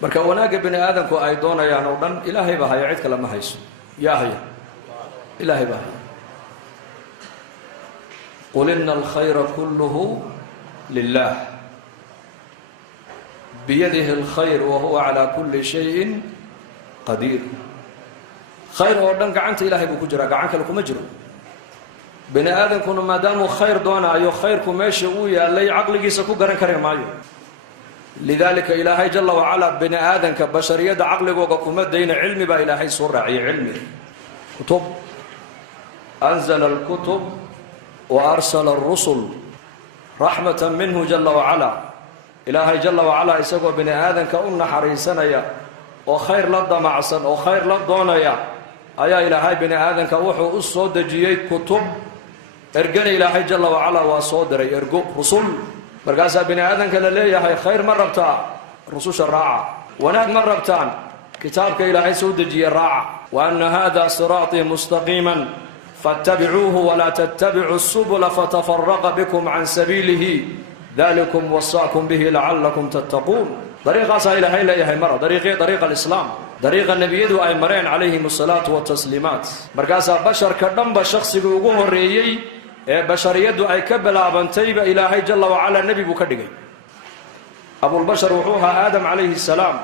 marka wanaaga bini aadamku ay doonayaan oo dhan ilaahay baa haya, cid kale ma hayso. yaa haya ilaahay baa haya. qul inna alkhayra kulluhu lilah biyadihi alkhayr wa huwa ala kulli shayin qadiir. khayr oo dhan gacanta ilaahay buu ku jiraa, gacan kale kuma jiro. bini aadamkuna maadaamuu khayr doonaayo, khayrku meesha uu yaalay caqligiisa ku garan kari maayo. lidaalika ilaahay jalla wacalaa bini aadanka bashariyadda caqligooga kuma dayna, cilmi baa ilaahay soo raaciyay. cilmi kutub anzala alkutub wa arsala alrusul raxmatan minhu jalla wacalaa. ilaahay jalla wacalaa isagoo bini aadanka u naxariisanaya oo khayr la damacsan oo khayr la doonaya ayaa ilaahay bini aadanka wuxuu u soo dejiyey kutub. ergana ilaahay jalla wacalaa waa soo diray ergo rusul. markaasaa bini aadanka la leeyahay khayr ma rabtaa, rususha raaca. wanaag ma rabtaan, kitaabka ilaahay soo dejiye raaca. wa anna hada siraatii mustaqiiman fattabicuuhu walaa tattabicuu subula fatafaraqa bikum can sabiilihi dalikum wasaakum bihi lacallakum tattaquun. dariiqaasaa ilaahay leeyahay mara, dariiqa alislaam, dariiqa nebiyadu ay mareen calayhim asalaatu watasliimaat. markaasaa basharka dhanba shakhsigii ugu horreeyey ee bashariyaddu ay ka bilaabantayba ilaahay jalla wacalaa nebi buu ka dhigay. abulbashar wuxuu ahaa aadam calayhi salaam.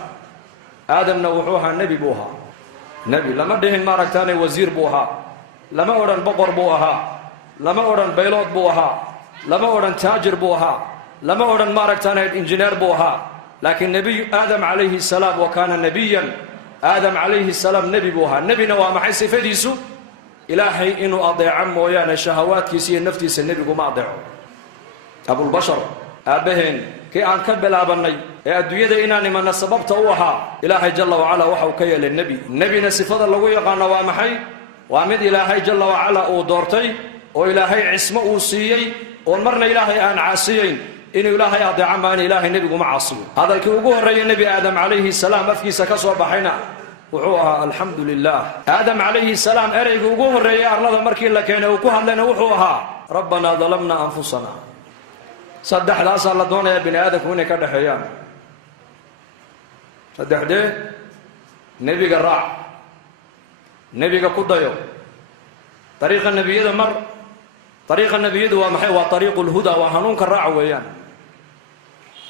aadamna wuxuu ahaa nebi buu ahaa. nebi lama dhihin maaragtaane wasiir buu ahaa, lama odhan boqor buu ahaa, lama odhan baylood buu ahaa, lama odhan taajir buu ahaa, lama odhan maaragtaane injineer buu ahaa. laakiin nebiy aadam calayhi salaam wa kaana nebiyan. aadam calayhi salaam nebi buu ahaa. nebina waa maxay sifadiisu? ilaahay inuu adeeco mooyaane shahawaadkiisa iyo naftiisa nebiguma adeeco. abulbashar aabbaheen kii aan ka bilaabannay ee adduunyada inaan imanna sababta u ahaa, ilaahay jalla wacalaa waxa uu ka yeelay nebi. nebina sifada lagu yaqaano waa maxay? waa mid ilaahay jalla wacalaa uu doortay oo ilaahay cismo uu siiyey oon marna ilaahay aan caasiyeyn. inuu ilaahay adeeco maana ilaahay nebiguma caasiyo. hadalkii ugu horreeya nebi aadam calayhi salaam afkiisa ka soo baxayna wuxuu ahaa alxamdu lilah. aadam calayhi salaam ereygii ugu horreeyay arlada markii la keenay uu ku hadlayna wuxuu ahaa rabbanaa dalamna anfusana. saddexdaasaa la doonayaa bini aadamku inay ka dhexeeyaan. saddexdee? nebiga raac, nebiga ku dayo, dariiqa nebiyada mar. dariiqa nebiyadu waa maxay? waa dariiqu lhuda, waa hanuunka raaca weeyaan.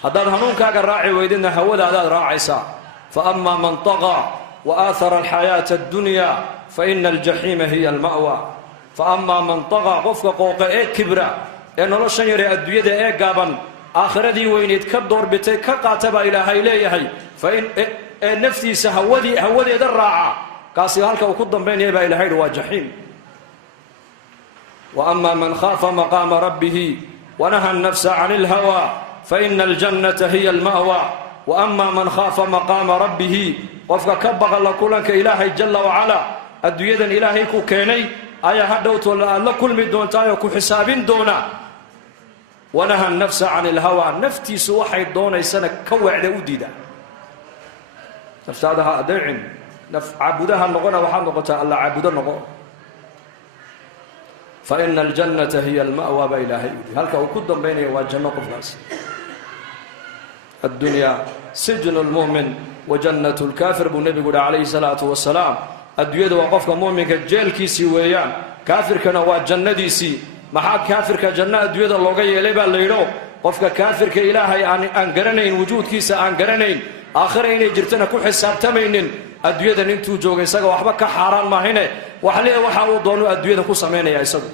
haddaad hanuunkaaga raaci weydidna hawadaadaad raacaysaa. fa amaa man tagaa wa aahara alxayaata addunya fa ina aljaxiima hiya alma'wa. fa amaa man tagaa, qofka qooqa ee kibra ee noloshan yare adduunyada ee gaaban aakhiradii weyneyd ka doorbitay ka qaata baa ilaahay leeyahay. ee naftiisa hawadeeda raaca, kaasi halka uu ku dambaynaya baa ilahay yidhi waa jaxiim. wa amaa man khaafa maqaama rabbihi wanaha annafsa can ilhawa fa ina aljannata hiya alma'wa. wa amaa man khaafa maqaama rabbihi, qofka ka baqa la kulanka ilaahay jalla wacalaa, adduunyadan ilaahay ku keenay ayaa hadhowto aad la kulmi doontaayoo ku xisaabin doona. wanaha annafsa can ilhawa, naftiisu waxay doonaysana ka weecda u diida. naftaada ha adeecin. caabudaha noqona waxaad noqotaa alla caabudo noqo. fa ina aljannata hiya alma'wa baa ilaahay yidhi. halka uu ku dambaynaya waa janno qofkaas. addunyaa sijnu lmu'min wa jannatu lkaafir buu nebigu yihi calayhi salaatu wasalaam. adduunyada waa qofka mu'minka jeelkiisii weeyaan, kaafirkana waa jannadiisii. maxaa kaafirka janno adduunyada looga yeelay baa la yidho? qofka kaafirka ilaahay aan garanayn, wujuudkiisa aan garanayn, aakhira inay jirtana ku xisaabtamaynin, adduunyadan intuu jooga isaga waxba ka xaaraan maahine waxlee waxa uu doonu adduunyada ku samaynaya. isagu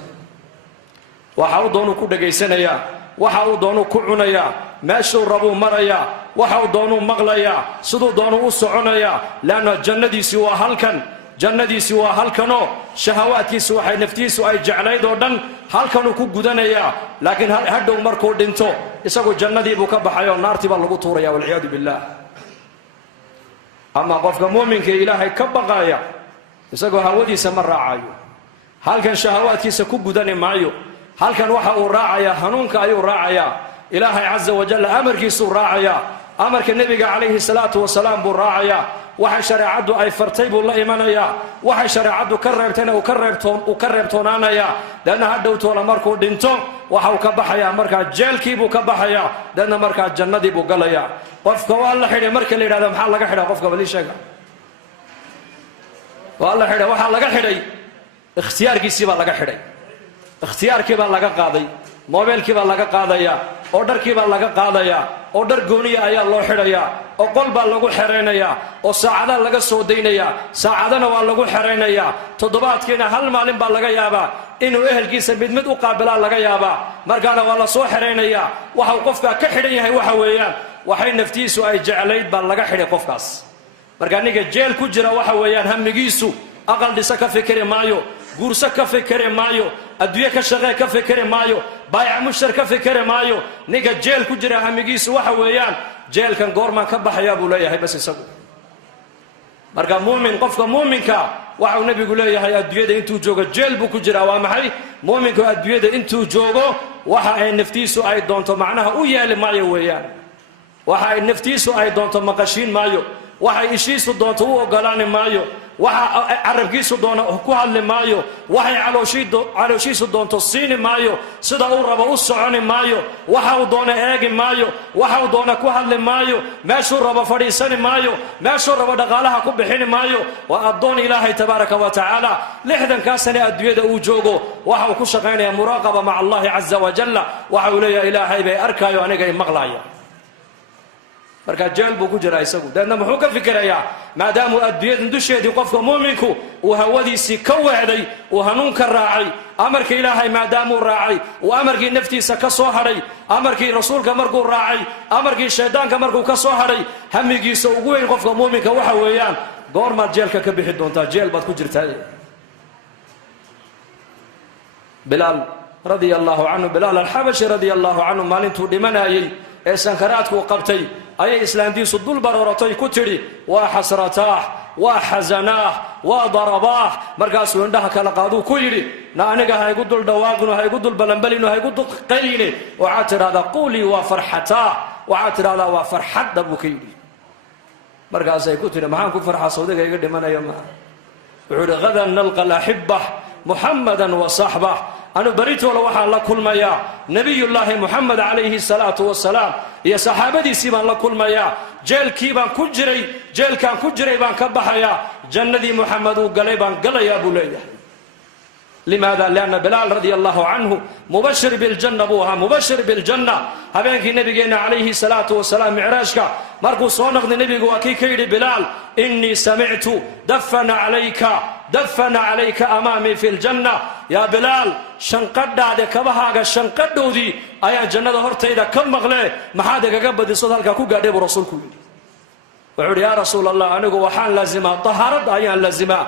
waxa uu doonu ku dhagaysanayaa, waxa uu doonu ku cunayaa, meeshuu rabuu marayaa, waxa uu doonuu maqlayaa, siduu doonu u soconayaa. leanna jannadiisii waa halkan, jannadiisii waa halkanoo shahawaadkiisu waxay naftiisu ay jeclayd oo dhan halkanuu ku gudanayaa. laakiin hadhow markuu dhinto isagu jannadiibuu ka baxayoo naartii baa lagu tuuraya walciyaadu billaah. amaa qofka muuminka ilaahay ka baqaaya isagoo hawadiisa ma raacayo, halkan shahawaadkiisa ku gudani maayo. halkan waxa uu raacayaa hanuunka ayuu raacayaa, ilaahay caza wajalla amarkiisuu raacayaa, amarka nebiga calayhi salaatu wasalaam buu raacayaa. waxay shareecaddu ay fartay buu la imanayaa, waxay shareecaddu ka reebtayna uu ka reebtoonaanayaa. deedna hadhowtoola markuu dhinto waxa uu ka baxayaa markaa jeelkiibuu ka baxayaa, deedna markaa jannadiibuu galayaa. qofka waa la xidhay marka la yidhahdo maxaa laga xidhaa qofka balii sheega waa la xidhay waxaa laga xidhay ikhtiyaarkiisii baa laga xidhay ikhtiyaarkii baa laga qaaday moobeelkii baa laga qaadayaa oo dharkii baa laga qaadayaa oo dhar gooniya ayaa loo xidhayaa oo qol baa lagu xeraynayaa oo saacadaha laga soo daynayaa saacadana waa lagu xeraynayaa toddobaadkiina hal maalin baa laga yaabaa inuu ehelkiisa mid mid u qaabilaa laga yaabaa markaana waa la soo xeraynayaa waxau qofkaa ka xidhan yahay waxa weeyaan waxay naftiisu ay jeclayd baa laga xidhay qofkaas marka ninka jeel ku jira waxa weeyaan hamigiisu aqal dhisa ka fikiri maayo guurso ka fikiri maayo adduunye ka shaqee ka fikiri maayo baayac mushtar ka fikiri maayo ninka jeel ku jira hamigiisu waxa weeyaan jeelkan goormaan ka baxayaa buu leeyahay bas isagu marka muumin qofka muuminka waxau nebigu leeyahay adduunyada intuu joogo jeel buu ku jiraa waa maxay muuminku adduunyada intuu joogo waxa ay naftiisu ay doonto macnaha u yeeli maayo weeyaan waxa ay naftiisu ay doonto maqashiin maayo waxay ishiisu doonto u ogolaani maayo waxa carabkiisu doono ku hadli maayo waxay calooshiisu doonto siini maayo sida uu rabo u soconi maayo waxa uu doono eegi maayo waxa uu doono ku hadli maayo meeshuu rabo fadhiisani maayo meeshuu rabo dhaqaalaha ku bixini maayo waa addoon ilaahay tabaaraka wa tacaala 60 sane adduunyada uu joogo waxa uu ku shaqaynayaa muraaqaba maca allahi caza wajalla waxa uu leeyahay ilaahay bay arkaayo aniga i maqlaaya marka jeel buu ku jiraa isagu deedna muxuu ka fikirayaa maadaamuu adduunyada dusheedii qofka muuminku uu hawadiisii ka weecday uu hanuunka raacay amarkii ilaahay maadaamuu raacay uu amarkii naftiisa ka soo hadhay amarkii rasuulka markuu raacay amarkii shaydaanka markuu ka soo hadhay hamigiisa ugu weyn qofka muuminka waxa weeyaan goormaad jeelka ka bixi doontaa jeel baad ku jirtaa bilaal radia allahu canhu bilaal alxabashi radia allahu canhu maalintuu dhimanayay ee sankaraadkuu qabtay ayay islaantiisu dul barooratay ku tidhi waa xasrataah waa xasanaah waa darabaah markaasuu indhaha kala qaaduu ku yidhi na aniga ha igu dul dhawaaqino ha igu dul balanbalino ha igu dul qayline waxaad tidhahdaa quulii waa farxataah waxaad tidhahdaa waa farxadda buu ka yidhi markaasay ku tidhi maxaan ku farxaa sawdiga iga dhimanayo maaha wuxuu idhi hadan nalqa alaxibbah muxammadan wa saxbah anu baritoola waxaan la kulmayaa nebiyullaahi muxamed calayhi salaatu wasalaam iyo saxaabadiisii baan la kulmayaa jeelkii baan ku jiray jeelkaan ku jiray baan ka baxayaa jannadii muxamed uu galay baan galayaa buu leeyahay limaada lianna bilaal radia allahu canhu mubashir biljanna buu ahaa mubashir biljanna habeenkii nebigeenna calayhi salaatu wasalaam micraashka markuu soo noqday nebigu waa kii ka yidhi bilaal innii samictu dafana calayka amaamii fi ljanna yaa bilaal shanqadhaade kabahaaga shanqadhoodii ayaan jannada hortayda ka maqle maxaad igaga badisood halkaa ku gaadhay buu rasuulku yidhi wuxuu yidhi yaa rasuul allah anigu waxaan laazimaa tahaaradda ayaan laazimaa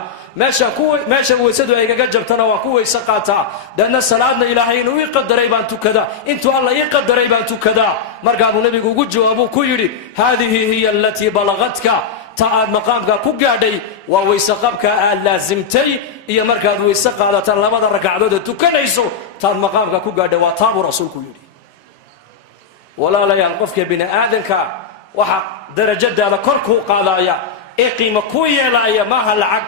meesha weysadu ay igaga jabtana waan ku weyse qaataa deedna salaadna ilaahay inuu ii qadaray baan tukadaa intuu alla ii qadaray baan tukadaa markaabuu nebigu ugu jawaabuu ku yidhi haadihi hiya alatii balaqadka ta aad maqaamka ku gaadhay waa weyse qabka aad laasimtay iyo markaad weyse qaadataan labada ragcadood ee tukanayso taad maqaamka ku gaadhay waa taabuu rasuulku yidhi walaalayaal qofka bini aadanka waxa darajadaada kor kuu qaadaya ee qiimo kuu yeelaya maaha lacag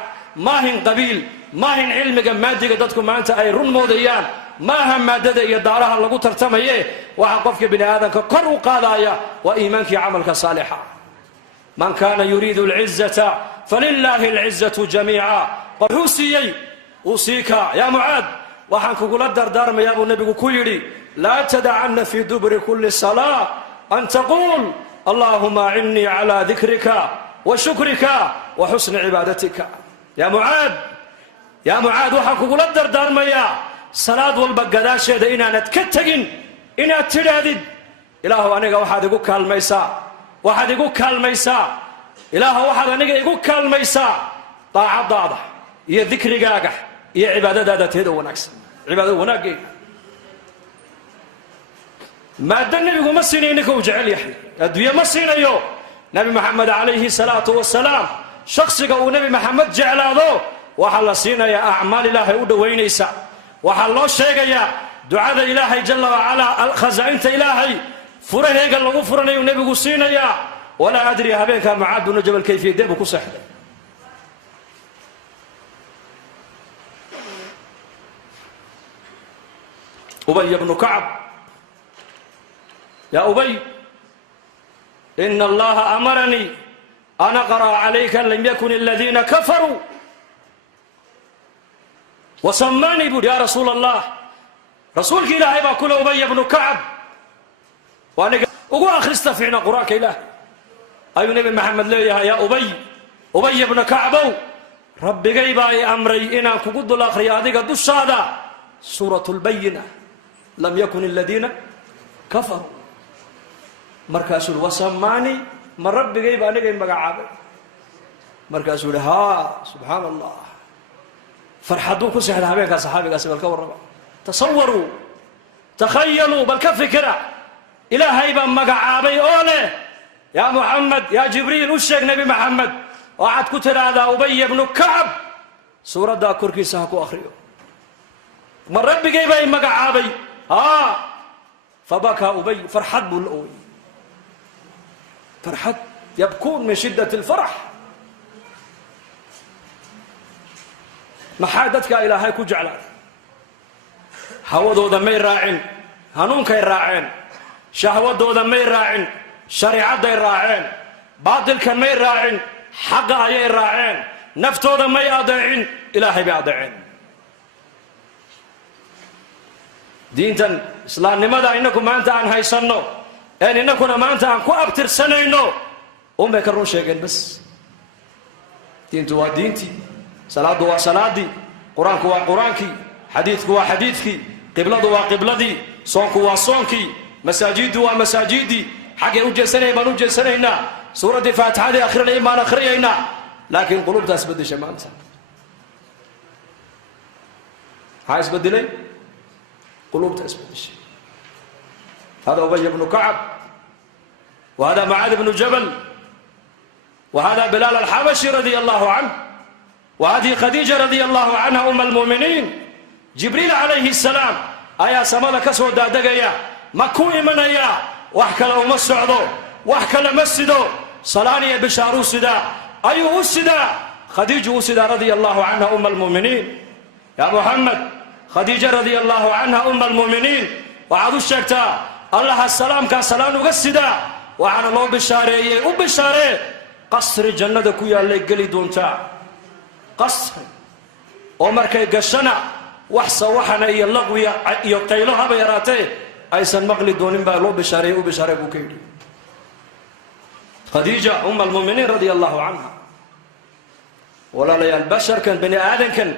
maahin qabiil maahin cilmiga maadiga dadku maanta ay run moodayaan maaha maadada iyo daaraha lagu tartamaye waxa qofka bini aadanka kor u qaadaya waa iimaankii camalka saalixa man kaana yuriidu alcizata falilaahi alcizatu jamiica wuxuu siiyey usiika yaa mucaad waxaan kugula dardaarmayaa buu nebigu ku yidhi laa tadacanna fii duburi kulli salaa an taquul allahuma acinnii calaa dikrika wa shukrika wa xusni cibaadatika yaa mucaad waxaan kugula dardaarmayaa salaad walba gadaasheeda inaanad ka tegin inaad tidhaahdid ilaahu aniga waxaad igu kaalmaysaa ilaahu waxaad aniga igu kaalmaysaa daacadaada iyo dikrigaaga iyo cibaadadaada teeda wanaagsan cibaadada wanaaggeeda maada nebigu ma siinayo ninka uu jecel yahay adduunye ma siinayo nebi maxamed calayhi salaatu wasalaam shaksiga uu nebi maxamed jeclaado waxaa la siinayaa acmaal ilaahay u dhowaynaysa waxaa loo sheegayaa ducada ilaahay jalla wacalaa khasaa'inta ilaahay furaheega lagu furanayu nebigu siinayaa walaa adri habeenkaa mucaad binu jabal kayfiyadee buu ku seexday ubay bnu kacab yaa ubay إن الله أمرني أن أقرأ عليك لم يكن الذين كفروا وسماني يا رسول الله رسولك إلهي ما كل أبي بن كعب وأنا أقول آخر استفعنا قرآنك إله أي نبي محمد لي يا أبي بن كعب ربي قيباي أمري إنا كقد الآخر يا ذيك الدشادة سورة البينة لم يكن الذين كفروا مركز وسماني من ربي قيبا نقيم بقى مركز ها سبحان الله فرحدوا كل سحر هبيك صحابي قاسم الكور تصوروا تخيلوا بل كفكرة إلهي بن مقعابي أوله يا محمد يا جبريل وشك نبي محمد وعد كتر هذا أبي بن كعب سورة دا كركي سهكو أخريو من ربي قيبا مقعابي فبكى أبي فرحد بالأوي فرحد يبكون من شدة الفرح محادتك إلهي كجعل هودو ذا مي راعين هنونك راعين شهودو ذا مي راعين شريعة ذا راعين باطل كان مي راعين حق أي راعين نفتو ذا مي أضيعين إلهي بأضيعين دينتن إسلام لماذا إنكم ما أنت عن هاي سنو يعني إنكم ما أنت عن كو أبتر سنينو بكرون شيئين بس دينتو ودينتي صلاة هو صلاتي قرآنك هو قرآنكي حديثك هو حديثك قبلة هو قبلتي صونك هو صونكي مساجد هو مساجدي حاجة وجه سنة ما وجه سنة هنا سورة الفاتحة هذه آخر الإيمان آخرية هنا لكن قلوب تسبد شمالها هاي تسبد لي قلوب تسبد الشيء هذا أبي بن كعب وهذا معاذ بن جبل وهذا بلال الحبشي رضي الله عنه وهذه خديجة رضي الله عنها أم المؤمنين جبريل عليه السلام أيا سمالك كسو دادقيا مكوي من أيا وحكى له مسعدو وحكى له مسدو صلاني بشارو سدا أيو سدا خديجة سدا رضي الله عنها أم المؤمنين يا محمد خديجة رضي الله عنها أم المؤمنين وعدو الشكتا الله السلام كان سلام وقصدا وعن الله بشاري وبشاري قصر جنة كويا اللي قلي دونتا قصر ومركي قشنا وحصة وحنا إيا اللغوية يقيلوها بيراتي أيسا مغلي دونين بألو بشاري وبشاري بوكيدي خديجة أم المؤمنين رضي الله عنها ولا لي البشر كان بني آدم كان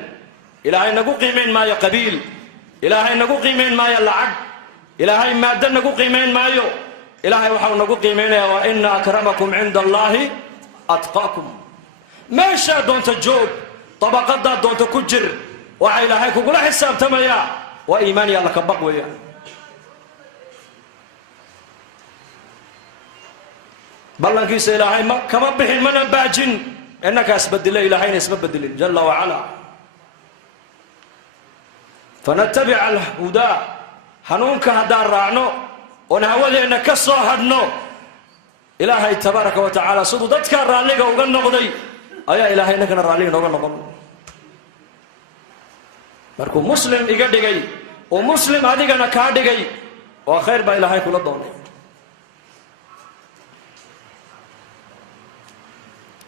إلهي نقو قيمين ما يقبيل إلهي نقو قيمين ما يلعب إلهي ما دن نقو قيمين ما يو إلهي وحاو نقو قيمين وإن أكرمكم عند الله أتقاكم ما شاء دون تجوب طبقات دون تكجر وعيلا هيك وقول حساب تميا وإيماني الله كبق ويا بلن كيس إلهي ما كما بحين من باجن إنك أسبدل إلهي أسبدل جل وعلا فنتبع الهدى حنونك هدى الرعنو ونهول إنك الصاهدنو إلهي تبارك وتعالى صدودتك الراليق وقال نقضي أيا إلهي إنك الراليق وقال نقضي markuu muslim iga dhigay oo muslim adigana ka dhigay waa khayr ba ilaahay kula doonay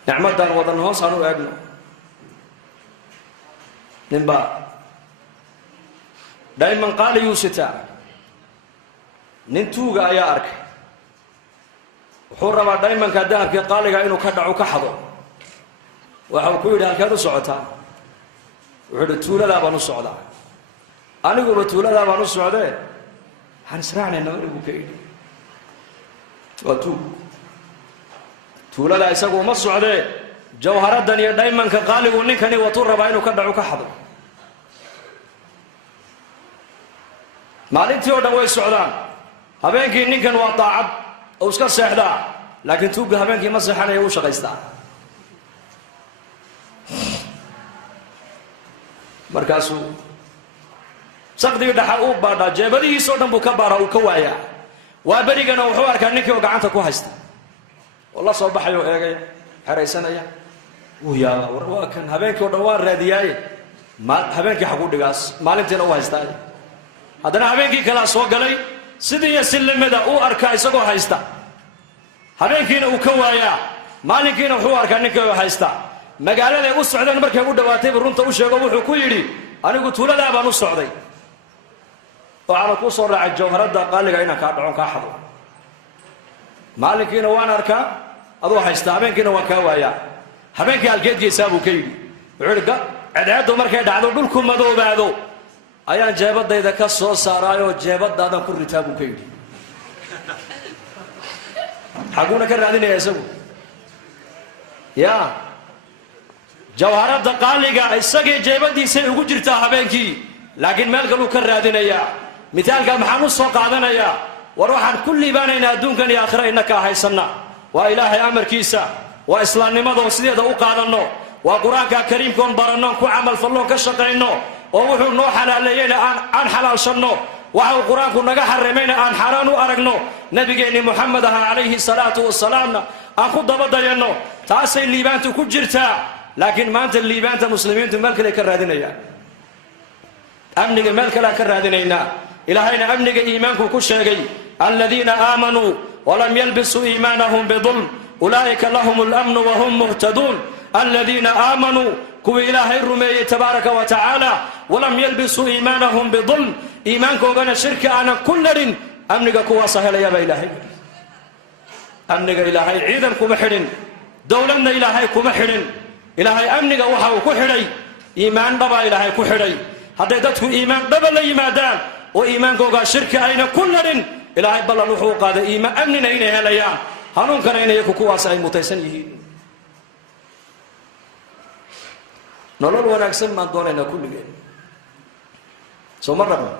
nicmadan wadan hoos aanu eegno nimba dayman qaali yusita nintuuga ayaa arkay wuxuu rabaa daymanka dahabka qaaliga inuu ka dhaco ka xado waxa uu ku yiri halkaad u socotaa wuxuu tuulada baan u socdaa aniguba tuulada baan u socday han israacnayna uu ka yiri tuulada isagu ma socday jawharadan iyo daymanka qaaligu ninkani watuu rabaa inuu ka dhaco ka xado maalintii oo dhan way socdaan habeenkii ninkan waa taacad oo iska seexdaa laakiin tuuga habeenkii ma seexanayo uu shaqaystaa markaasuu saqdiga dhaxa uu baadhaa jeebadihiisoo dhan buu ka baaraa uu ka waayaa waa berigana wuxuu arkaa ninkii oo gacanta ku haysta oo la soo baxay oo eegaya xeraysanaya uu yaaba war waa kan habeenkii oo dhan waa raadiyaaye habeenkii xaguu dhigaas maalintiina u haystaa haddana habeenkii kalaa soo galay sidii iyo si lamida uu arkaa isagoo haysta habeenkiina uu ka waayaa maalinkiina wuxuu arkaa ninka haysta magaalada u socdaan markay u dhawaatay runta u sheego wuxuu ku yidhi anigu tuulada baan u socday waxaan ku soo raacay jawharada qaaliga inaan ka dhacon ka xado maalinkiina waan arkaa adoo haysta habeenkiina waan ka waayaa habeenkii algeedkiisa buu ka yidhi wuxuu yidhi cadceedu markay dhacdo dhulku madoobaado ayaan jeebadayda ka soo saaraayoo jeebadaadan ku ritaa buu ka yidhi xaguuna ka raadinaya isagu ya jawharada qaaliga isagii jeebadiisay ugu jirtaa habeenkii laakiin meel kaluu ka raadinayaa mithaalka maxaan u soo qaadanayaa war waxaan ku liibaanaynaa adduunkan iyo aakhira innaka haysanna waa ilaahay amarkiisa waa islaamnimadoo sideeda u qaadanno waa qur-aanka kariimkoon barannoon ku camal falloon ka shaqayno oo wuxuu noo xalaaleeyeyna aan xalaalshanno waxa uu qur-aanku naga xarimayna aan xaaraan u aragno nabigeenni moxamed aha calayhi salaatu wasalaamna aan ku dabadayanno taasay liibaantu ku jirtaa laakiin maanta liibaanta muslimiintu meel kale ka raadinayaan amniga meel kale aan ka raadinaynaa ilaahayna amniga iimaanku ku sheegay aladiina aamanuu walam yalbisuu iimaanahum bidulm ulaa'ika lahum lamnu wahum muhtaduun aladiina aamanuu kuwii ilaahay rumeeyey tabaaraka wa tacaala walam yalbisuu iimaanahum bidulm iimaankoogana shirki aanan ku narin amniga kuwaasa helayaabaa ilaahay amniga ilaahay ciidan kuma xidhin dowladna ilaahay kuma xidhin ilaahay amniga waxa uu ku xidhay iimaan dhabaa ilaahay ku xidhay hadday dadku iimaan dhaba la yimaadaan oo iimaankoogaa shirki ayna ku narin ilaahay ballan wuxuu qaaday iimaan amnina inay helayaan hanuunkana in iyaku kuwaas ay mutaysan yihiin nolol wanaagsan baan doonaynaa kulligeen soo ma rabno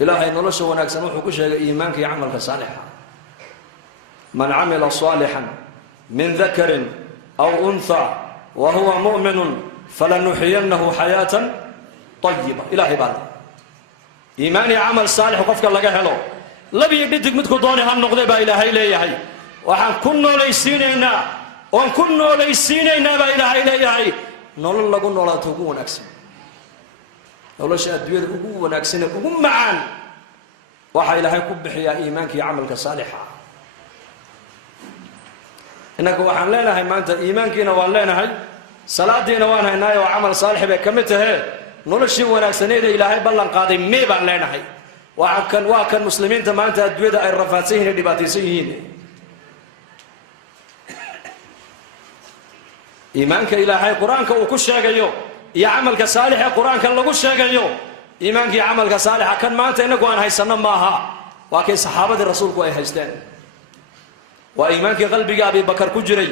ilaahay nolosha wanaagsan wuxuu ku sheegay iimaanka iyo camalka saalixa man camila saalixan min dakarin aw untha wa huwa mu'minun falanuxiyannahu xayaatan tayiba ilaahay baa iimaan iyo camal saalix qofka laga helo labiyo dhidig midku doonay ha noqday baa ilaahay leeyahay waxaan ku noolaysiinaynaa oon ku noolaysiinaynaa baa ilaahay leeyahay nolol lagu noolaato ugu wanaagsan nolosha adduunyada ugu wanaagsane ugu macaan waxaa ilaahay ku bixiyaa iimaanka iyo camalka saalixa innaka waxaan leenahay maanta iimaankiina waan leenahay salaadiina waan haynaayo oo camal saalix bay ka mid tahee noloshii wanaagsaneeda ilaahay ballan qaaday mee baan leenahay waa kan muslimiinta maanta adduunyada ay rafaadsan yihiin dhibaataysan yihiin iimaanka ilaahay qur-aanka uu ku sheegayo iyo camalka saalixa qur-aanka lagu sheegayo iimaanka iyo camalka saalixa kan maanta inagu aan haysanno maaha waa kay saxaabadii rasuulku ay haysteen waa iimaankii qalbigii abibakar ku jiray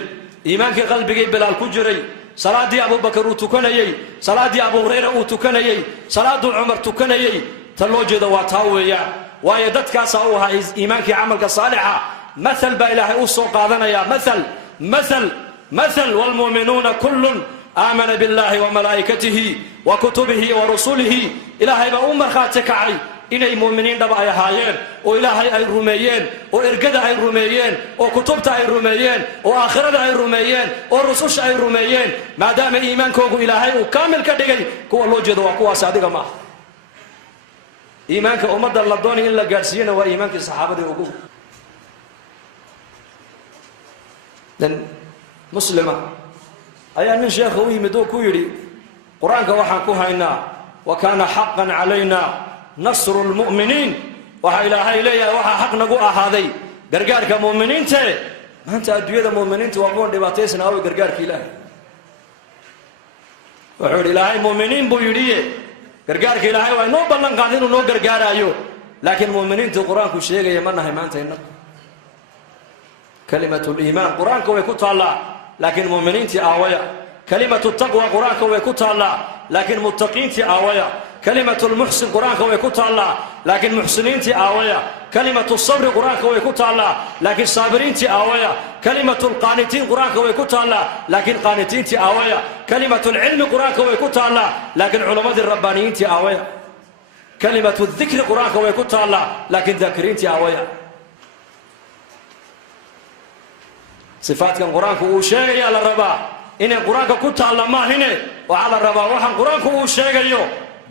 iimaankii qalbigii bilaal ku jiray salaadii abubakar uu tukanayey salaadii abu hurayra uu tukanayey salaaduu cumar tukanayey ta loo jeeda waa taa weeyaan waayo dadkaasaa u ahaa iimaankii camalka saalixa maal baa ilaahay u soo qaadanayaa maal waalmu'minuuna kullun aamana biاllahi wamalaa'ikatihi wa kutubihi wa rusulihi ilaahay baa u markhaati kacay inay mu'miniin dhaba ay ahaayeen oo ilaahay ay rumeeyeen oo ergada ay rumeeyeen oo kutubta ay rumeeyeen oo aakhirada ay rumeeyeen oo rususha ay rumeeyeen maadaama iimaankoogu ilaahay uu kaamil ka dhigay kuwa loo jeedo waa kuwaas adiga maaha iimaanka ummadda la doonay in la gaadhsiiyana waa iimaankii saxaabadii ugu muslima ayaa nin sheekha u yimid oo ku yidhi qur-aanka waxaan ku haynaa wa kaana xaqan calayna nasru lmu'miniin waxaa ilaahay leeyahay waxaa xaq nagu ahaaday gargaarka mu'miniinte maanta adduunyada mu'miniinta waa kuwan dhibaataysana away gargaarka ilaahay wuxuu yidhi ilaahay mu'miniin buu yidhiye gargaarka ilaahay waa inoo ballan qaaday inuu noo gargaaraayo laakiin mu'miniintu qur-aanku sheegaya ma nahay maanta innagu kalimatu liimaan qur-aanka way ku taallaa laakiin mu'miniintii aawaya kalimatu taqwa qur-aanka way ku taallaa laakiin muttaqiintii aawaya kalimatu lmuxsin qur-aanka way ku taallaa laakiin muxsiniintii aawaya kalimatu sabri qur-aanka way ku taallaa laakiin saabiriintii aawaya kalimatu lqaanitiin qur-aanka way ku taallaa laakiin qaanitiintii aawaya kalimatu lcilmi qur-aanka way ku taallaa laakiin culammadii rabbaaniyiintii aawaya kalimatu dikri qur-aanka way ku taallaa laakiin daakiriintii aawaya sifaadkan qur-aanku uu sheegayaa la rabaa inay qur-aanka ku taalla maahine waxaa la rabaa waxaan qur-aanku uu sheegayo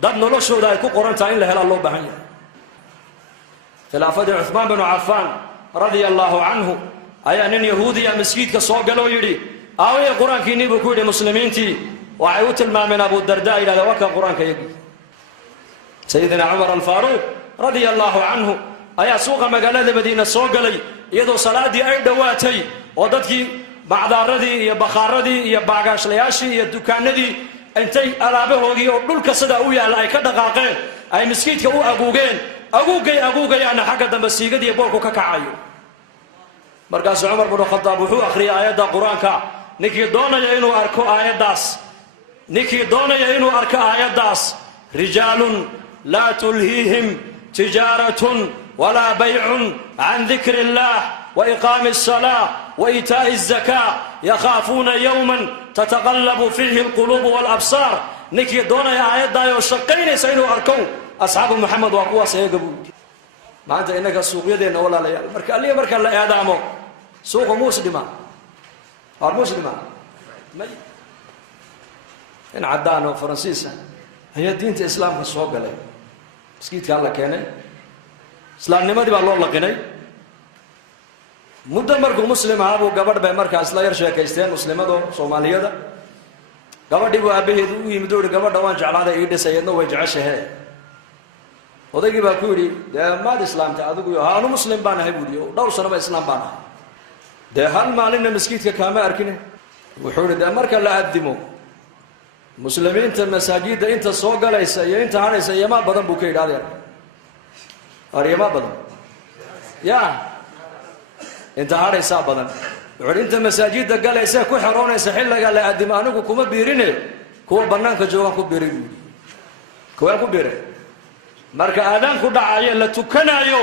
dad noloshooda ay ku qoran tahay in la helaa loo baahan yahay khilaafadii cuhmaan binu cafaan radia allahu canhu ayaa nin yahuudiya masjidka soo galo yidhi aawaya qur-aankiinii buu ku yidhi muslimiintii waxay u tilmaameen abudarda yidhahda waa kaa qur-aanka yagii sayidina cumar alfaaruuq radia allahu canhu ayaa suuqa magaalada madiina soo galay iyadoo salaadii ay dhowaatay oo dadkii bacdaaradii iyo bakhaaradii iyo baagaashlayaashii iyo dukaanadii intay alaabahoodii oo dhulka sidaa u yaalla ay ka dhaqaaqeen ay masjidka u aguugeen aguugayaana xagga dambe siigadii boolku ka kacayo markaasuu cumar binu khadaab wuxuu akhriyay aayadda qur-aanka ninkii doonaya inuu arko aayaddaas rijaalun laa tulhiihim tijaaratun walaa baycun can dikri illah وإقام الصلاة وإيتاء الزكاة يخافون يوما تتقلب فيه القلوب والأبصار نكي دونا يا آيات دايو شقين سينو أركو أصحاب محمد وقوة سيقبو ما أنت إنك السوق يدين ولا ليال مركا ليه مركا لا يدعمو سوق مسلمة مسلمة إن عدانو فرنسيسا هي دينة الإسلام في السوق لي مسكيت كان لك يعني إسلام نمدي بالله لقيني muddo markuu muslim ahaa buu gabadh bay markaas la yar sheekaysteen muslimado soomaaliyada gabadhii buu aabaheed u yimid oo gabadha waan jeclaaday ii dhisayadna way jeceshahay odaygii baa ku yidhi dee maad islaamta adigu aanu muslim baan ahay buu yidhi dhowr sano ba islaam baan ahay dee hal maalinna masjidka kaama arkine wuxuu yidhi dee marka la addimo muslimiinta masaajidda inta soo galaysa iyo inta hadhaysa yamaa badan buu ka yidhi adeer aryamaa badan yaa inta hadhaysaa badan wuxuu inta masaajidda galaysa ku xeroonaysa xilliga la addimo anigu kuma biirine kuwa bannaanka joogaan ku biiray buudi kuwaan ku biiray marka aadaanku dhacayo la tukanayo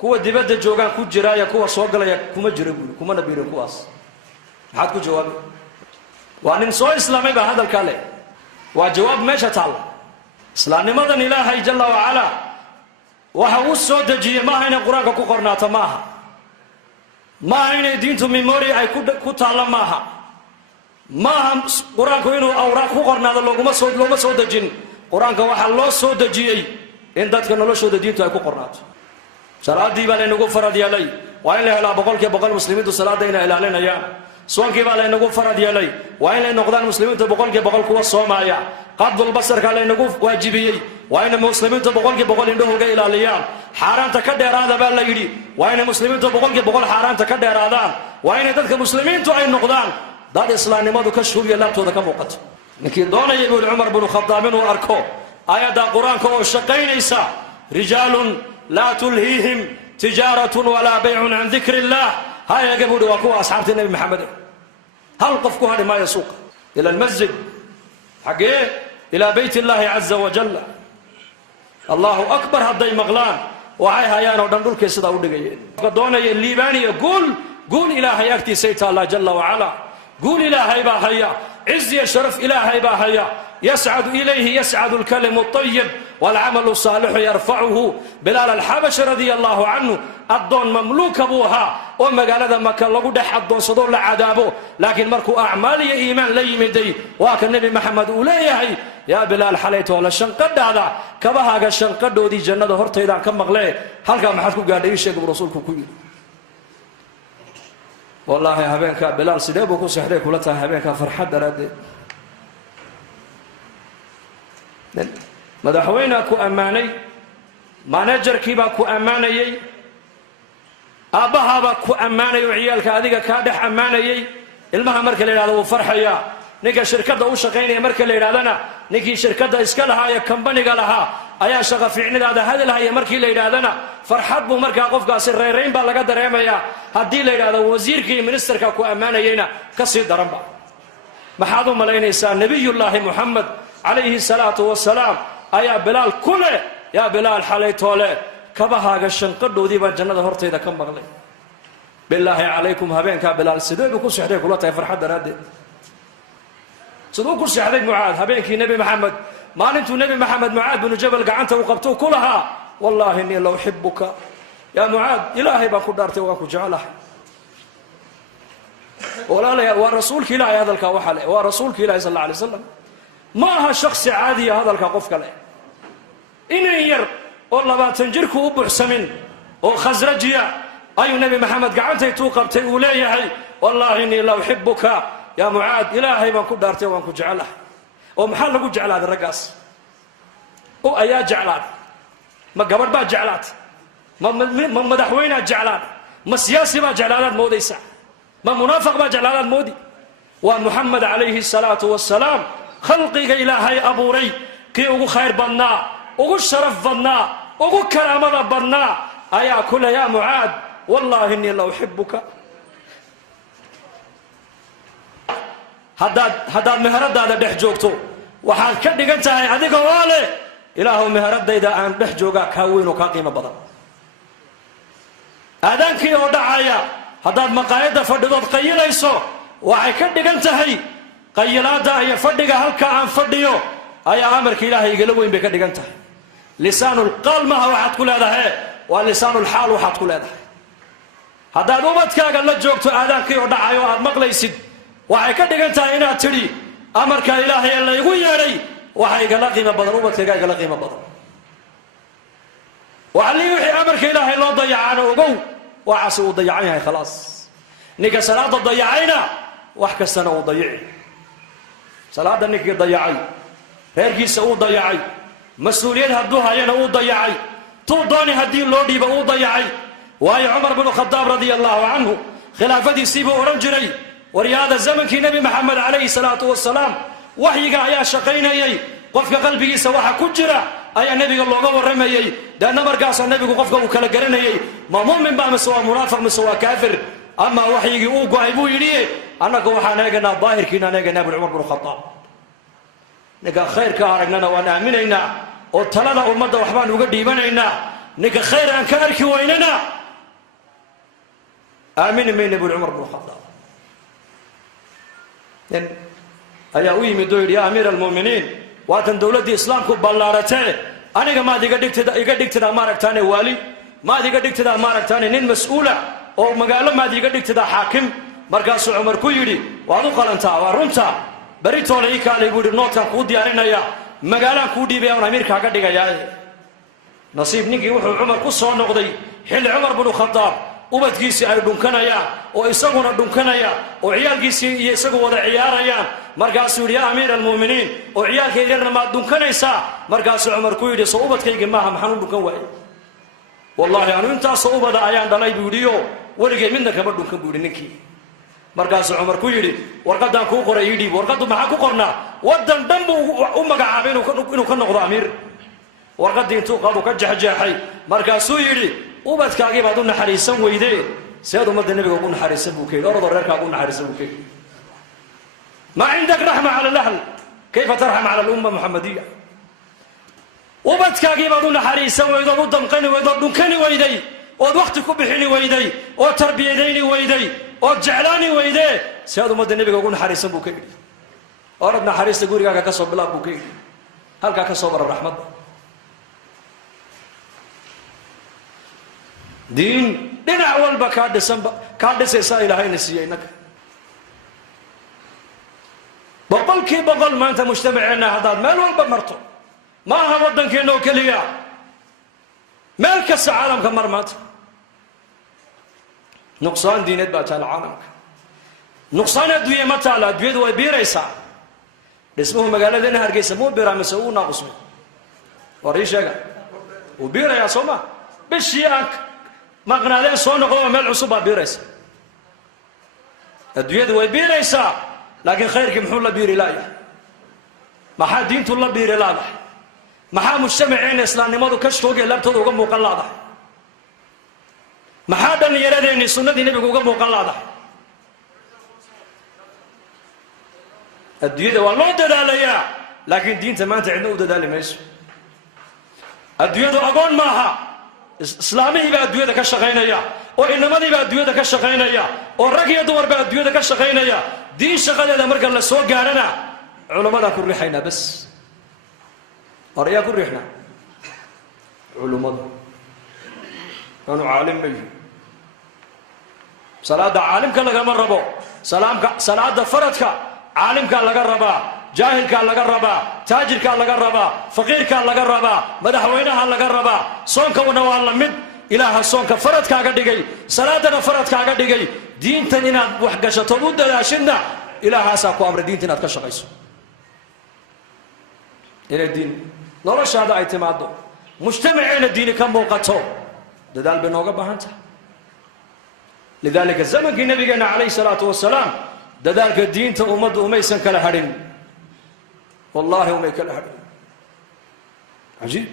kuwa dibadda joogaan ku jiraya kuwa soo galaya kuma jira buudi kumana biirin kuwaas maxaad ku jawaabi waa nin soo islaamay baa hadalkaa leh waa jawaab meesha taalla islaamnimadan ilaahay jalla wacala waxa uu soo dejiyey maaha inay qur-aanka ku qornaato maaha maaha inay diintu memory ay ku taalla maaha qur-aanku inuu awraaq ku qornaado looma soo dejin qur-aanka waxaa loo soo dejiyey in dadka noloshooda diintu ay ku qornaato salaadii baa laynagu farad yeelay waa in la helaa 100% muslimiintu salaada inay ilaalinayaan soonkii baa laynagu farad yeelay waa in lay noqdaan muslimiintu 100% kuwa soomaya qadul basarka laynagu waajibiyey waa in muslimiintu 100% indhahooga ilaaliyaan xaaraanta ka dheeraada baa la yidhi waa in muslimiintu 100% xaaraanta ka dheeraadaan waa in dadka muslimiintu ay noqdaan dad islaamnimadu ka shuuriya laabtooda ka muuqato ninkii doonayay buu Umar bin Khattab inuu arko aayadda qur-aanka oo shaqaynaysa rijaalun laa tulhiihim tijaaratun walaa bay'un can dikri illah هاي قبل وقوة أصحاب النبي محمد هل قفكوا هذه ما يسوق إلى المسجد حقيه إلى بيت الله عز وجل الله أكبر هذا مغلان وعي هيانا ودندول كيسدا ودقيين قدونا الليباني قول إلهي أكتي سيت الله جل وعلا قول إلهي باهيا عز يا شرف إلهي باهيا يسعد إليه يسعد الكلم الطيب والعمل الصالح يرفعه بلال الحبش رضي الله عنه الضون مملوك أبوها وما قال هذا ما كان لقود حد صدور لعذابه لكن مركو أعمالي إيمان لي مدي وكان النبي محمد أوليه يا بلال حليت ولا شنقد هذا كبها قال شنقد ودي جنة هرت إذا كم مغلي هل كان محدكم قال إيش يقول رسولكم كل والله يا هبينك بلال سيدابك وسحريك ولا تهبينك فرحة درادي madaxweynaha ku ammaanay managerkiibaa ku ammaanayey aabbahaabaa ku ammaanayay oo ciyaalka adiga kaa dhex ammaanayey ilmaha marka la yidhahdo wuu farxayaa ninka shirkadda u shaqaynaya marka la yidhahdana ninkii shirkadda iska lahaa ee kambaniga lahaa ayaa shaqa fiicnidaada hadalhaya markii la yidhaahdana farxad buu markaa qofkaasi reerayn baa laga dareemayaa haddii la yidhahdo wasiirka iyo ministerka ku ammaanayeyna ka sii daranba maxaad u malaynaysaa nebiyullaahi muxamed calayhi salaatu wasalaam ayaa bilaal ku leh yaa bilaal xalaytoole kabahaaga shanqadhoodii baan jannada hortayda ka maqlay bilaahi calaykum habeenkaa bilaal sidee buu ku sexday kula tahay farxad daraaddeed siduu ku sexday mucaad habeenkii nebi maxamed maalintuu nebi maxamed mucaad binu jabal gacanta uu qabtuu ku lahaa wallaahi innii la uxibuka yaa mucaad ilaahay baan ku dhaartay waan ku jecelahay walaalayaal waa rasuulka ilaahay hadalkaa waxaa leh waa rasuulka ilaahay sal alla alay wasalam ما ها شخص عادي هذا الكقف كله إن ير والله باتنجرك وبحسمين وخزرجيا ayuu nabi maxamed gacantay tuu qabtay uu leeyahay wallaahi innii la uxibuka yaa mucaad ilaahay baan ku dhaartay waan ku jecelahay oo maxaa lagu jeclaaday raggaas oo ayaa jeclaaday ma gabadh baa jeclaatay ma madaxweynaa jeclaaday ma siyaasi baa jeclaadaad moodaysaa ma munaafiq baa jeclaadaad moodi waa muxamed calayhi salaatu wasalaam khalqiga ilaahay abuuray kii ugu khayr badnaa ugu sharaf badnaa ugu karaamada badnaa ayaa kule yaa mucaad wallaahi innii la uxibuka haddaad meheradaada dhex joogto waxaad ka dhigan tahay adiga oo leh ilaahu meheradayda aan dhex joogaa kaa weyn oo kaa qiimo badan aadaankii oo dhacaya haddaad maqaayadda fadhidood qayilayso waxay ka dhigan tahay qayilaadda iyo fadhiga halka aan fadhiyo ayaa amarka ilaahay igala weyn bay ka dhigan tahay lisaanulqaal maha waxaad ku leedahay waa lisaanulxaal waxaad ku leedahay haddaad ubadkaaga la joogto aadaankii oo dhacayo aad maqlaysid waxay ka dhigan tahay inaad tidhi amarka ilaahay ee laygu yeedhay waxa igala qiimo badan ubadkayga igala qiimo badan waxalii wixii amarka ilaahay loo dayacaana ogow waxaase uu dayacan yahay khalaas ninka salaada dayacayna wax kastana uu dayici salaada ninkii dayacay reerkiisa uu dayacay mas-uuliyad hadduu hayana uu dayacay tuu dooni haddii loo dhiibo uu dayacay waayo cumar binu khadaab radia allahu canhu khilaafadiisii buu odhan jiray waryaada zamankii nebi maxamed calayhi salaatu wasalaam waxyiga ayaa shaqaynayay qofka qalbigiisa waxa ku jira ayaa nebiga looga warramayey deedna markaasaa nebigu qofka uu kala garanayay ma mu'min baa mise waa munaafiq mise waa kaafir amaa waxyigii uu go-ay buu yidhi annagu waxaan eegaynaa daahirkiinaan eegaynaa bui cumar binu khadaab ninka khayrka aragnana waan aaminaynaa oo talada ummadda waxbaan uga dhiibanaynaa ninka khayr aan ka arki weynana aamini mayna bui cumar binu khadaab nin ayaa u yimid oo yidhi yaa amiira almu'miniin waatan dowladdii islaamku ballaaratee aniga maad iga dhigtidaa maaragtaane waali maad iga dhigtidaa maaragtaane nin mas-uula oo magaalo maad iga dhigtidaa xaakim markaasuu cumar ku yidhi waad u qalantaa waa runta beritoole ii kaalay buu yidhi noodkaan kuu diyaarinaya magaalaan kuu dhiibaya un amiirkaa ka dhigayaa nasiib ninkii wuxuu cumar ku soo noqday xilli cumar binu khadaab ubadkiisii ay dhunkanayaan oo isaguna dhunkanaya oo ciyaalkiisii iyo isagu wada ciyaarayaan markaasuu yidhi yaa amiira almu'miniin oo ciyaalkaygana maad dhunkanaysaa markaasuu cumar ku yidhi soo ubadkaygi maaha maxaan u dhunkan waaye wallaahi anu intaasoo ubada ayaan dhalay buu yidhi oo weligay midna kama dhunkan buu yidhi ninkii markaasuu cumar ku yidhi warqaddaan kuu qoray ii dhiib warqaddu maxaa ku qornaa waddan dhan buu u magacaabay inuu ka noqdo amiir warqaddii intuu qaadu ka jexjeexay markaasuu yidhi ubadkaagii baad u naxariisan weyde seed ummadda nebiga ugu naxariisan buu ka yidhi orodoo reerkaaga u naxariisan buu ka yidhi maa cindak raxma cala alahl kayfa tarxam cala alumma muxamadiya ubadkaagii baad u naxariisan weyde ood u damqani weyde ood dhunkani weyday ood wakhti ku bixini weyday ood tarbiyadayni weyday ood jeclaani weyde seed ummadda nebiga ugu naxariisan buu ka yidhi orod naxariista gurigaaga ka soo bilaab buu ka yidhi halkaa ka soo bara raxmadda diin dhinac walba kaa dhisaysaa ilaahayna siiya innaka boqolkii boqol maanta mujtamaceenna haddaad meel walba marto ma aha waddankeenna oo keliya meel kasta caalamka mar maanta nuqsaan diineed baa taala caalamka nuqsaan adduunye ma taala adduunyadu way biiraysaa dhismuhu magaaladeena hargeysa muu biiraa mise uu naaqusmay war ii sheega wuu biirayaa soo ma bishii aan maqnaadeen soo noqdoo meel cusub baa biiraysa adduunyadu way biiraysaa laakiin khayrkii muxuu la biiri laayahay maxaa diintu la biiri laadahay maxaa mujtamaceenna islaamnimadu kashkoogiiyo laabtooda uga muuqan laadahay maxaa dhallinyaradeenni sunnadii nebigu uga muuqan laadahay adduunyada waa loo dadaalayaa laakiin diinta maanta cidna u dadaali mayso adduunyadu agoon maaha islaamihii baa adduunyada ka shaqaynaya oo inamadii baa adduunyada ka shaqaynaya oo rag iyo dumar baa adduunyada ka shaqaynaya diin shaqadeeda marka la soo gaadhana culimmadaan ku riixaynaa bas hor ayaa ku riixnaa culummadu anu caalim ma yihi salaada caalimka lagama rabo salaada faradka caalimkaa laga rabaa jaahilkaa laga rabaa taajirkaa laga rabaa faqiirkaa laga rabaa madaxweynaha laga rabaa soonkauna waa la mid ilaaha soonka faradkaaga dhigay salaadana faradkaaga dhigay diintan inaad wax gashato u dadaashidna ilaahaasaa ku amray diinta inaad ka shaqayso inay diin noloshaada ay timaado mujtamaceena diini ka muuqato dadaal bay nooga baahan tahay lidaalika zamankii nabigeena calayhi salaatu wasalaam dadaalka diinta ummaddu umaysan kala hadhin wallaahi umay kala hadhin cajiib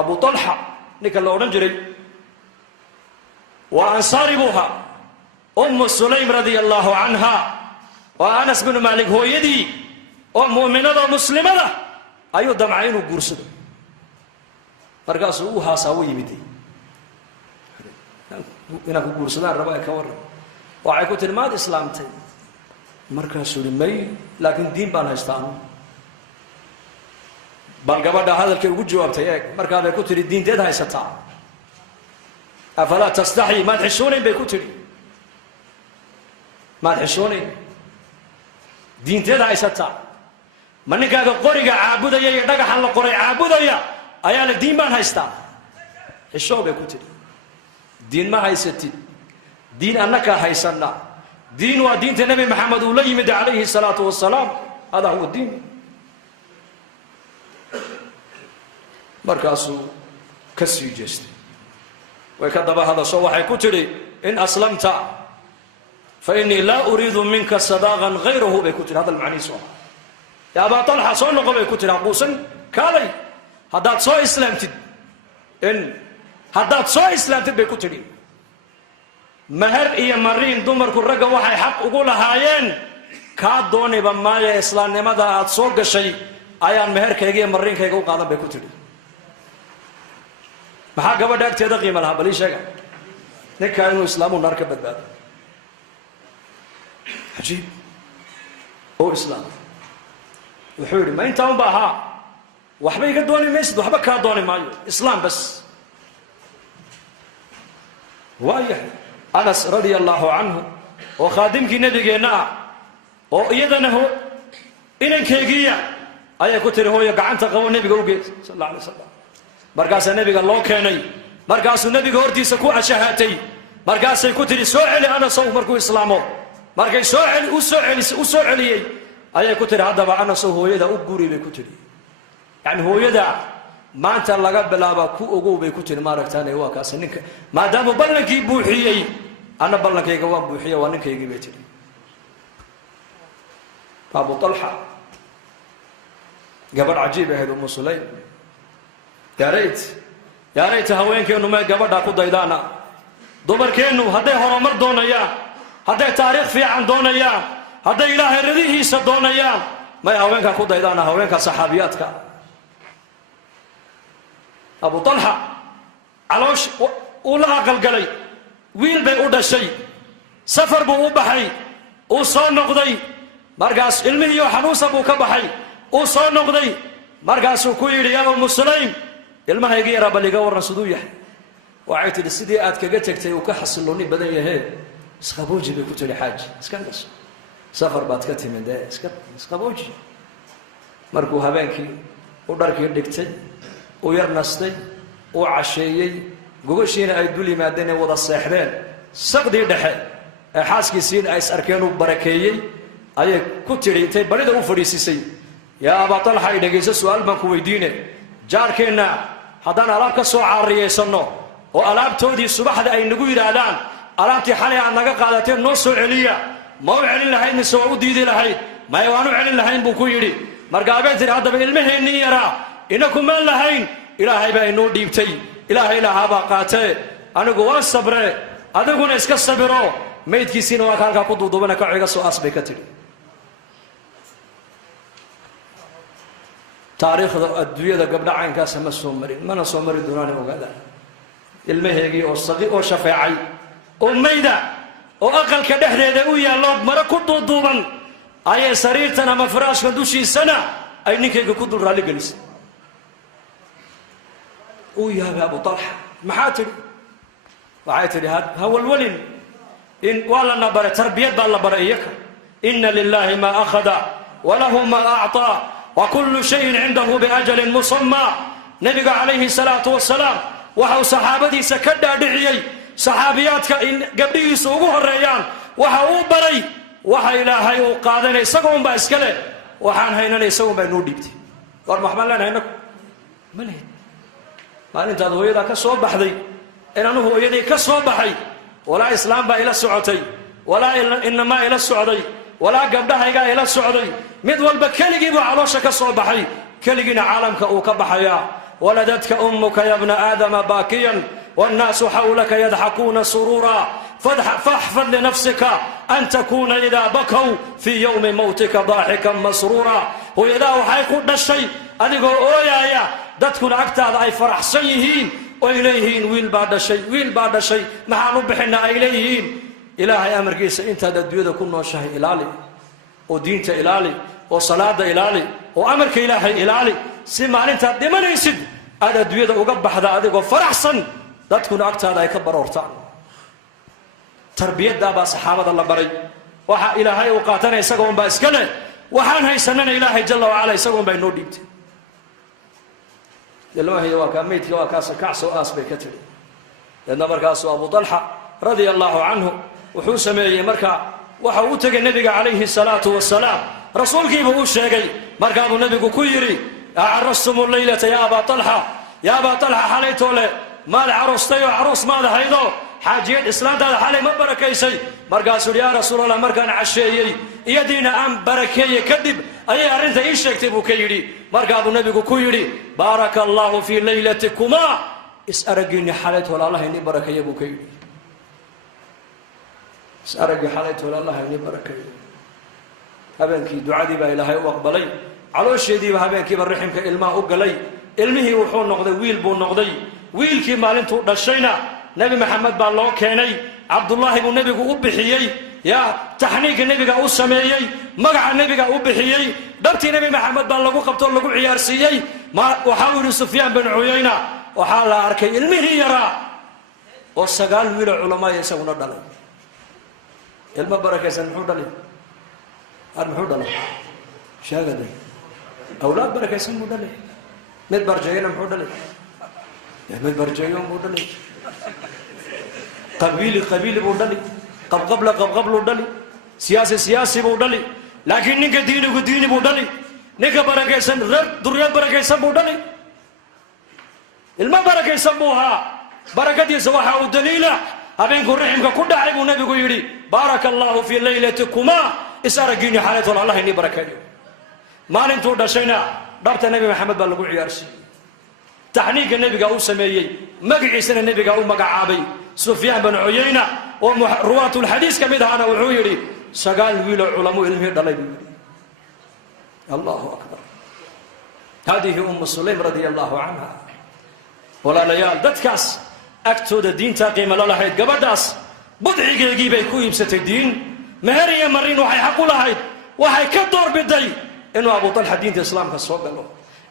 abu talxa ninka la odhan jiray waa ansaari buu ahaa ummu sulaym radia allaahu canha waa anas binu maalik hooyadii oo mu'minada muslimada ayuu damcay inuu guursado markaasuu u haasaa u yimiday inaan ku guursadaan raba ka warran waxay ku tihi maad islaamtay markaasuu ihi may laakiin diin baan haystaa anu bal gabadha hadalkay ugu jawaabtay eeg markaabay ku tidhi diinteed haysataa afalaa tastaxyi maad xishoonayn bay ku tidhi maad xishoonayn diinteed haysataa ma ninkaaga qoriga caabudaya iyo dhagaxan la qoray caabudaya ayaa le diin baan haystaa xishoo bay ku tidhi diin ma haysatid diin annakaa haysanna diin waa diinta nebi maxamed uu la yimid calayhi salaatu wasalaam hadaa huwa diin markaasuu ka sii jeestay way ka daba hadasho waxay ku tidhi in aslamta fa innii laa uriidu minka sadaaqan hayrahu bay ku tidhi hadal macnihiisu ah yaa abaa talxa soo noqo bay ku tidhi haquusan kaalay haddaad soo islaamtid haddaad soo islaamtid bay ku tidhi mahar iyo mariin dumarku ragga waxay xaq ugu lahaayeen kaa dooniba maayo islaamnimada aad soo gashay ayaan meherkayga iyo mariinkayga u qaadan bay ku tidhi maxaa gabadha agteeda qiima lahaa bal ii sheega ninkaa inuu islaamu naar ka badbaado cajiib oo islaam wuxuu yidhi ma intaa unba ahaa waxba iga dooni maysid waxba kaa dooni maayo islaam bas waayahay anas radia allaahu canhu oo khaadimkii nabigeenna ah oo iyadana inankeygiiya ayay ku tiri hooyo gacanta qabo nebiga ugeed sal alla alay wasalam markaasaa nebiga loo keenay markaasuu nebiga hortiisa ku ashahaatay markaasay ku tidhi soo celi anasow markuu islaamo markay u soo celiyey ayay ku tidhi haddaba anasow hooyada u guri bay ku tidhi yacni hooyada maanta laga bilaaba ku ogow bay ku tidhi maaragtaan waa kaasi ninka maadaamuu ballankii buuxiyey anna ballankayga waan buuxiya waa ninkaygii bay tidhi abu talxa gabadh cajiib ahayd umu sulaym yaa rayta haweenkeennu may gabadhaa ku daydaana dumarkeennu hadday horumar doonayaan hadday taariikh fiican doonayaan hadday ilaahay radihiisa doonayaan may haweenkaa ku daydaana haweenka saxaabiyaadka abu talxa caloosh uu la aqalgalay wiil bay u dhashay safar buu u baxay uu soo noqday markaas ilmihiiyo xanuunsa buu ka baxay uu soo noqday markaasuu ku yidhi yaa umu sulaym ilmahayga yaraa bal iga warran siduu yahay waxay tidhi sidii aad kaga tegtay uu ka xasilooni badan yahee isqabooji bay ku tidhi xaaji iska naso safar baad ka timid ee isqabooji markuu habeenkii u dharkii dhigtay u yar nastay uu casheeyey gogashiina ay dul yimaadeen ee wada seexdeen saqdii dhexe ee xaaskiisiina ay is arkeen uu barakeeyey ayay ku tidhi intay barida u fadhiisisay yaa abaa talxa ay dhegayso su-aal baan ku weydiine jaarkeenna haddaan alaab ka soo caariyaysanno oo alaabtoodii subaxda ay nagu yidhaahdaan alaabtii xalay aad naga qaadateen noo soo celiya ma u celin lahayd mise waa u diidi lahayd maya waan u celin lahayn buu ku yidhi markaabay tidhi haddaba ilmaheennii yaraa inakumaan lahayn ilaahay baa inoo dhiibtay ilaahay lahaabaa qaatee anigu waa sabre adiguna iska sabiro maydkiisiina waa ka halkaa ku duudubana ka ciga soo aas bay ka tidhi taariikhda adduunyada gabdha caynkaasa ma soo marin mana soo mari doonaana ogaada ilmaheegii oo shafeecay oo mayda oo aqalka dhexdeeda u yaallo mara ku duuduuban ayay sariirtan ama faraashkan dushiisana ay ninkayga ku dul raalli gelisay uu yaabay abu talxa maxaa tidhi waxay tidhi ha walwalin waa lana baray tarbiyad baa la baray iyaka ina lilaahi maa akhada walahu maa acطaa وكل شيء عنده بأجل مسمى نبي عليه الصلاة والسلام waxa saxaabadiisa ka dhaadhiciyay saxaabiyaadka in gabdhigiisu ugu horeeyaan waxa uu baray waxa ilaahay uu qaadanay isagoon baa iska leh waxaan haynanay isagoon baa noo dhiibtay war maxaan leenahay inagu maleed maalintaad hooyada ka soo baxday in anu hooyadii ka soo baxay walaa islaam baa ila socotay walaa inama ila socday walaa gabdhahayga ila socday mid walba keligii buu caloosha ka soo baxay keligiina caalamka uu ka baxayaa waladatka ummuka ya ibna aadama baakiyan والناس حولك يضحكون سرورا فاحفظ لنفسك أن تكون إذا بكوا في يوم موتك ضاحكا مسرورا وإذا وحيكون الشيء أدقوا أويا دتكون أكتاد أي فرح سيهين وإليهين ويل بعد شيء مع ربحنا إليهين إلهي أمر كيس أنت ددوية كنا شهي إلالي ودينت إلالي وصلاة إلالي وأمرك إلهي إلالي سمع أنت دمنا يسد هذا دوية وقبح هذا أدقوا فرح سن dadkuna agtaada ay ka baroortaan tarbiyada baa saxaabada la baray waxa ilaahay uu qaatanay isaga baa iska leh waxaan haysanana ilaahay jalla wa ala isaga baa inoo dhiibtay ilaahay waa ka meedka waa ka sakacso asbay ka tiri dadna markaas Abu Talha radiyallahu anhu wuxuu sameeyay marka waxa uu tagay nabiga calayhi salaatu wasalaam rasuulkiiba uu sheegay marka uu nabigu ku yiri a'arastum laylata ya Abu Talha halaytole ما العروستي وعروس ما هيدو حاجيات اسلام هذا حالي ما بركيسي مرقاسو يا رسول الله مرقان عشيي يدينا ام بركيه كذب اي ارنت اي شيكتبو كيري مرقابو نبي كيري بارك الله في ليلتكما اسارجني حالته ولا الله اني بركيه بو كيري اسارجي حالته ولا الله اني بركيه هبنكي دعادي با الهي واقبلي علوشيدي هبنكي برحمك الماء وقلي علمه وحو نقدي ويل بو نقدي wiilkii maalintuu dhashayna nabi maxamed baa loo keenay abdullah ibn nabigu u bixiyay ya tahniiga nabiga uu sameeyay magaca nabiga uu bixiyay dhabtii nabi maxamed baa lagu qabto lagu ciyaarsiiyay waxa uu sufyaan bin uyayna waxa la arkay ilmihii yara oo sagaal wiil culama ay isaguna dhalay ilma barakaysan muxuu dhalay shaagaday awlaad barakaysan muxuu dhalay mid barjeeyna muxuu dhalay يعمل برجيون بودلي قبيلي بودلي قبل بودلي سياسي بودلي لكن نيك ديني بودلي نيك بركيسن رب دريات بركيسن بودلي الما بركيسن بوها بركة يسوعها ودليلة أبين كريم كقول عيب النبي يقولي بارك الله في ليلتكما إسارجيني حالة الله إني بركة ما ننتور دشينا ربط النبي محمد بلغوا عيارسي تحنيق النبي قاو سميي مقعيسنا النبي قاو مقعابي سفيان بن عيينة ورواة الحديث كميدها أنا وعويري سقال ويلو علماء علمي دلي الله أكبر هذه سليم رضي الله عنها ولا ليال دتكاس أكتود الدين تاقيم الله هيد قبرداس بدعي جيبي كويم ست الدين مهري مرين وحي حقوا لهيد وحي كدور بدي إنه أبو طلحة دين الإسلام كالسوق له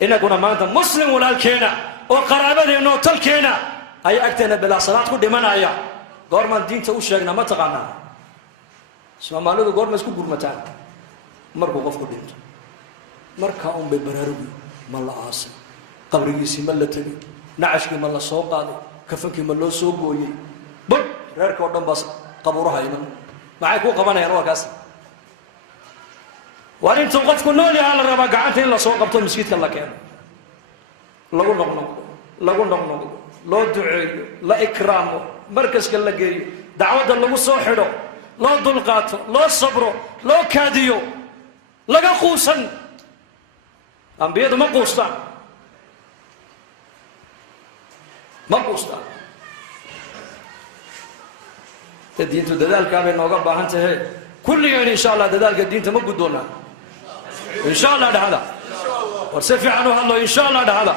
إنه كنا ما أنت مسلم ولا الكينا وقرابته إنه تلكينا أي أكتنا بلا صلاة كل من أيا قرما الدين توشجنا ما تقعنا سما مالو قرما سكو قرمتان مركو قف كدين مركا ببراربي ملا عاصم قبري سي ملتني نعشكي ملا سوق قادي كفنكي ملا سوق وي بد ريرك ودن بس قبرها يمن معي كو قبانا يا رواكاس وأنت توقف كنولي على الربع قاعدين لا سوق قبطوا مسجد الله كان لو نقول لو دعي لا إكرام مركز كلا جري دعوة الله مصوحره لا ضلقات لا صبره لا كاديو لا قوسا أنبياء ما قوستا الدين تدلال كامل نوقف بعنته كل يوم إن شاء الله دلال الدين تمقدونا إن شاء الله هذا ورسفي عنه الله إن شاء الله هذا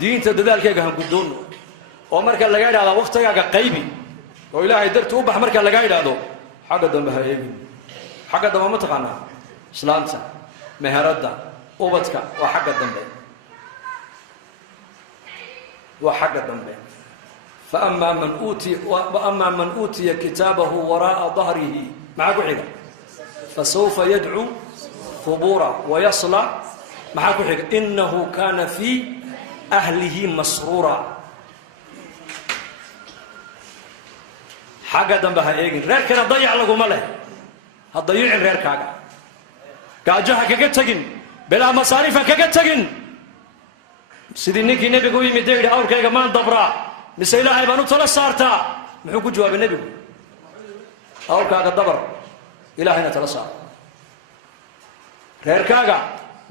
دين تدلال كيجا هنقدونه ومرك اللي قاعد على وقت يا قيبي وإلهي درت أوبح مرك اللي قاعد هذا حاجة دم هايبي حاجة دم ما تقنا سلامته مهرده أوبتك وحاجة دم وحاجة دم فأما من أوتي كتابه وراء ظهره مع قعدة فسوف يدعو ثبورا ويصلى مع قعدة إنه كان في أهله مسرورا xagga dambe ha eegin reerkana dayac laguma leh ha dayicin reerkaaga gaajaha kaga tagin bilaa masaarifa kaga tagin sidii ninkii nebigu u yimid yidhi awrkayga maan dabraa mise ilaahay baan u tala saartaa muxuu ku jawaabay nebigu awrkaaga dabar ilaahayna tala saar reerkaaga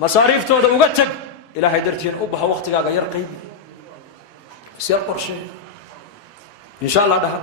masaariiftooda uga tag ilaahay dartiin u baxa waqtigaaga yar qaybi si yar qorshe insha allah dhaha